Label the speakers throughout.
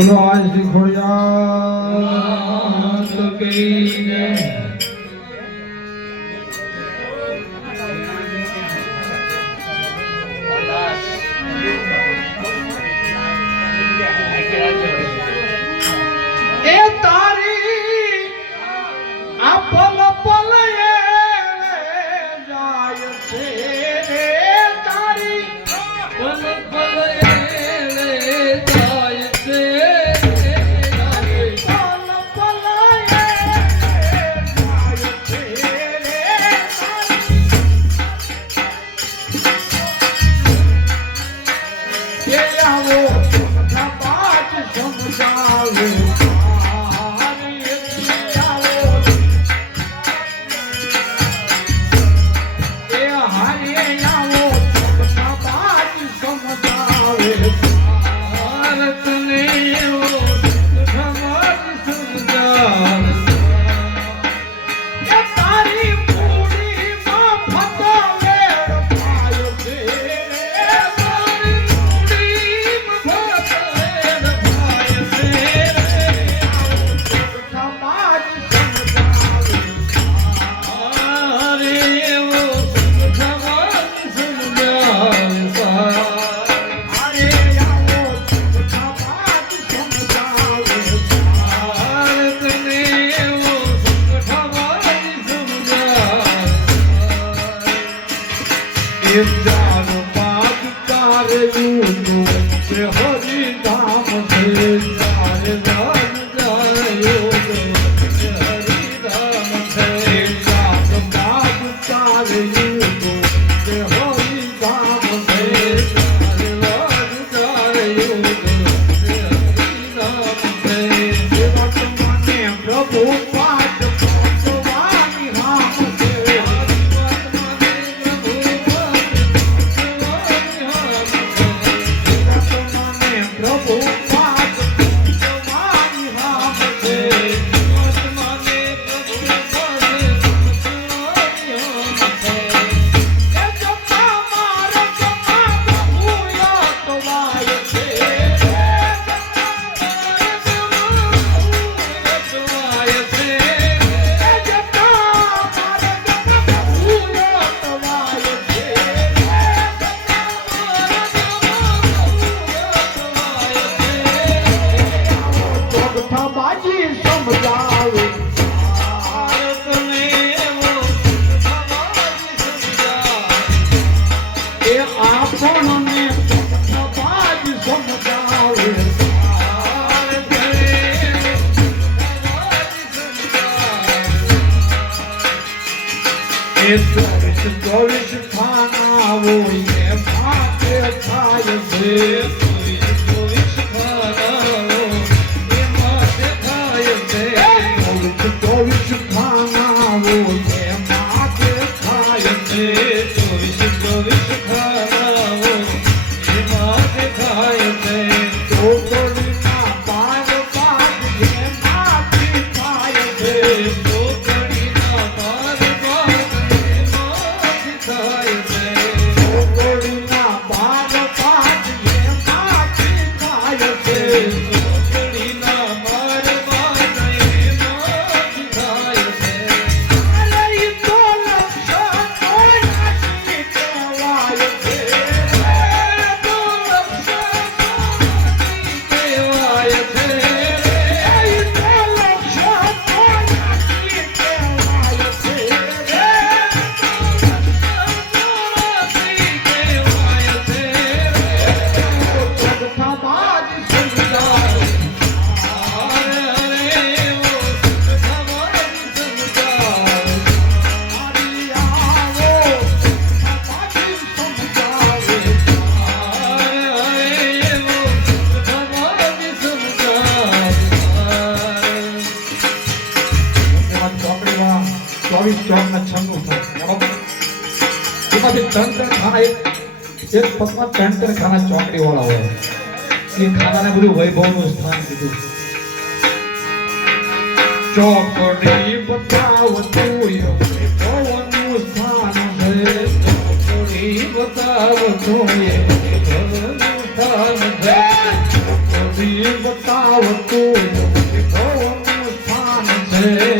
Speaker 1: બોલો આજ શીખોડિયા you. you. એમાંથી ત્રણ ત્રણ ખાના, એક એક પગમાં ત્રણ ત્રણ ખાના ચોકડીવાળા હોય. એ ખાનાને બધું વૈભવનું સ્થાન કીધું. ચોકડી બતાવ તું પવનનું સ્થાન છે. ચોકડી બતાવ તું સ્થાન છે. ચોકડી બતાવ તું પવનનું સ્થાન છે.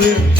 Speaker 2: you.